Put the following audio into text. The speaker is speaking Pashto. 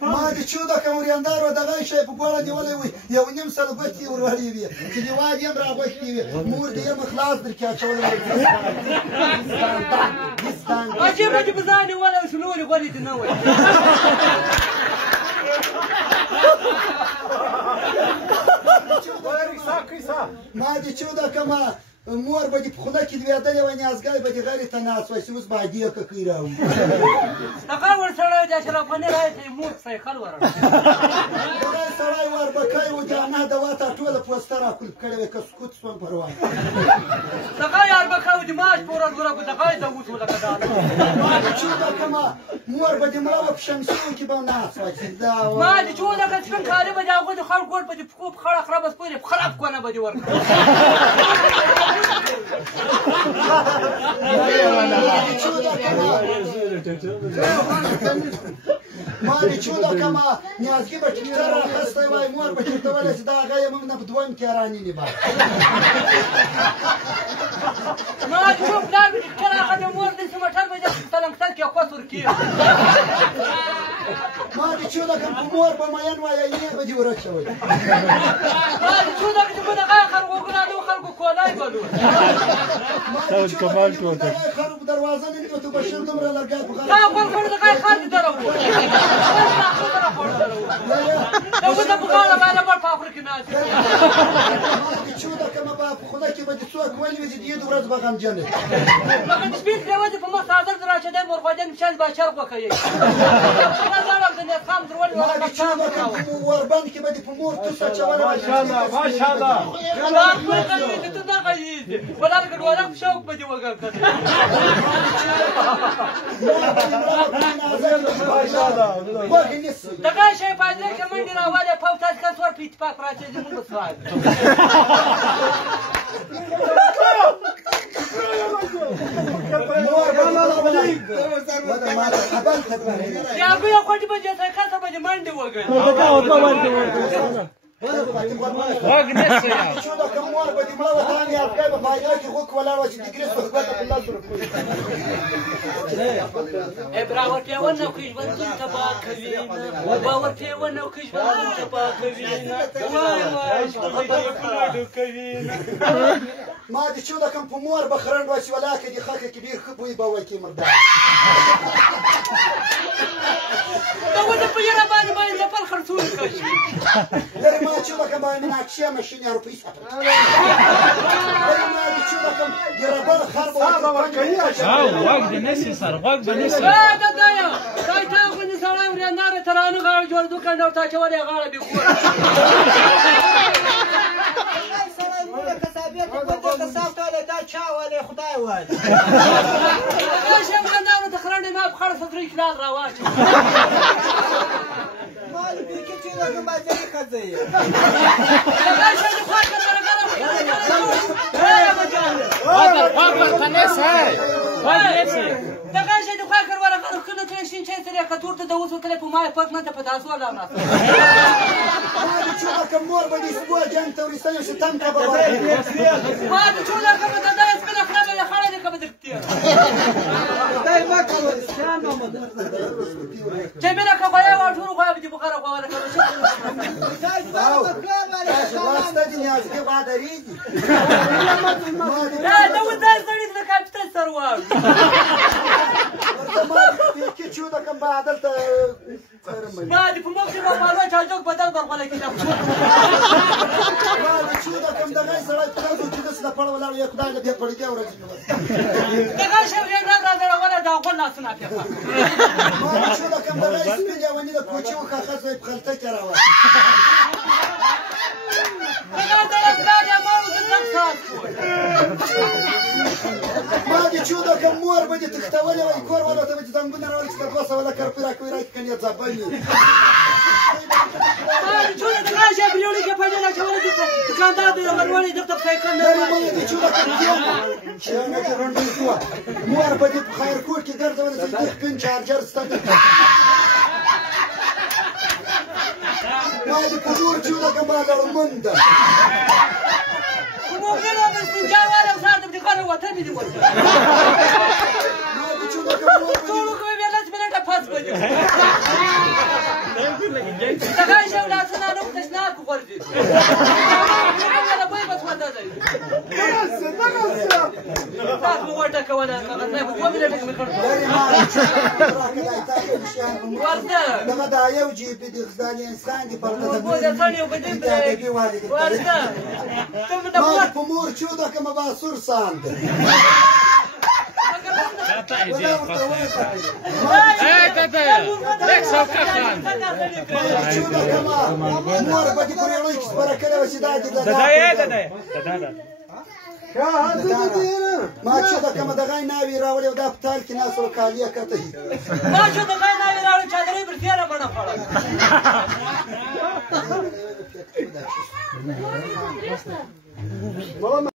ما دې چوده که وریندار و دغه شی په ګوله نیولی وي یو نیم سلګوت یې ورولې وي کلیوال یې هم راغوښتي وي مور دې یې خلاص درکې اچولی عجیبه چې په ځان نیولی و شلولې غوړې دې نه وی ما دې چوده کمه مور به دې په خوله کې لوېدلې وه نیازګی به دې غړې ته ناست وای چې اوس به عادي ککۍ راوړي هغه ورسړی د اشرف غني رایې ته یې مور سایکل ورکړ دغه سړی وربکی و جامه دوا ته ټوله پوسته راکلپ کړې وې که سکوت شوم پروا دغه یې اربکی و د ماش په ورځ ورکړو دغه یې ته وسو لکه دا ما دې چوده کمه مور به دې مړه وه په شمسیو کې به ناست وه چې دا ما دې چوده که سپین کالي به د هغوی د خړ ګوټ به دې پښو په خړه خره به سپورې په خراب کونه به دې ورکړه ما دې چوده کمه نیازګي به ټکټر راخستی وای مور به چېرته ویلی چې دا هغه یې موږ نه په دویم کې رانینې به ما دې چوب پلار مې ټکټر راغلی مور دې سمټر به دې سلنګسر کې کوس ورکېږي ما دې چوده کم په مور به مین وایه یې به دې ورچوئ ما دې چوده که چې په دغه خلکو خلکو کولای بلو ما دې چوده که دغه خلکو دروازه نه نیو تو بشیر دومره لرګی په دا خپل خور دغه خر دې دره وو دا وته په غاړه باندې بل پاخور کې ناست ما دې چوده کمه به په خوله کې به دې څوک ونیوي چې د یې د ورځ به غمجن وي مګر د سپین پرېوتې په مخ حاضر د راچېدی مورخوجن شل باچر غوښه یې ما دې چوده کمه په وربند کې به دې په مور توس اچولی ماشاءالله ته دغه یې ولر که ډوله په شوق به دې وګر کړې دغه شی پادري کې منډې راولې پاو تاسو کس ور په اتفاق راځي زموږ به سوال یا به یو کوټې به دې کاسه به دې منډې وګرې غږ نشته چوده که مور به دې مړه وه دا نیازګی به په حجره کې غوک ولاړ وه چې ډګرې صحبته په لاس ورکوي باور پیونه کوي ژوندون تباه کوي باور پیونه کوي ژوندون تباه کوي وای وای خبرې په لاډو کوي ما دې چوده کم په مور به خرنډ وه چې ولاکه دې خښه کې ډېر ښه بوی به وکړي مردار دا ودې په یاره باندې باندې چپل خرڅول کشي لرې ما چوده کم باندې نقشې ماشین یا روپۍ ساتل لرې ما دې چوده کم د ربر خر به غږ دې نشي سر غږ دې نشي دا دایه دا تا غوندې سړی ورېنداره ترانه غاړه جوړ دوکان ورته اچولې غاړه بې خوره دا چا ولې خدای وایي دا شی ورېنداره ته خرنډې ما په خړه سترۍ کلال را واچوه ما دې بیخي چېرې کوم بازاري ښځه یې دا شی دې خوا کړه دغه شی د خوا کړ ورغه کله ته شین چې سره کتور ته د اوس وکړه په ما پک نه ته په تاسو ولا نه ما دې چوده کم مور به دې سپوه جنګ ته ورسته یو شتم ته به ما دې چوده کم ته دا سپینه خره به خړه دې کبه درته خدای ما کوي ستان مو ده چې مینه کا غویا واټور غویا دې بخاره غواره کړو واسطه دې نیازګي بادرېږي دا وځای سړی د کاپټن سر وار کې چوده کم به عدالته ما دې په مخ کې به مالوه چاجوک بدل برغولی کېده ما دې چوده کم دغه سړی په ورځو چې داسې لپړ ولاړ یا خدای له بیا پړېدیا ورځې دغه شی ورېندار راځړولی دا غول لاسونه پېخه ما دې چوده کم دغه سپین لیوني د کوچي وخښه زوی په خلطه کې راوړ دغه د پلار یا ما د تک ساعت ما دې چوده کم مور به دې تښتولې وای کور والا ته به دې زنګونه راوړي چې که 200 لکه روپۍ راکوي راکړي که نه ځابل وي ما دې چوده دغه شی بریوړي کې پیدا اچولی دوکاندار د غرمړې دغه په سایکل نه ما دې چوده کم شیانه کې رنډۍ شوه مور به دې په خیرکوټ کې ګرځولې چې دې سپین چارجر سته ما دې په نور چوده کم راډړمن ده موږ نه مې سنجا واره سره د دې کار وطن دې ورته ما دې چوده کم دغه شی ولاسونه نه تشناب ورځي دا به په وته دی تاسو ورته کوونه نه په کومه لټه کې کړو ورته دغه دا یو جی په دې ځانې انسان دی په دا څنګه یو بده ورته ته ما په مور چودا کوم باسور ساند ما چې دا کومه دغه ناوی راوړې او دا په تال کې ناس وکالیه کته ما چې دغه ناوی راوړې چادرې پر تیاره باندې خړل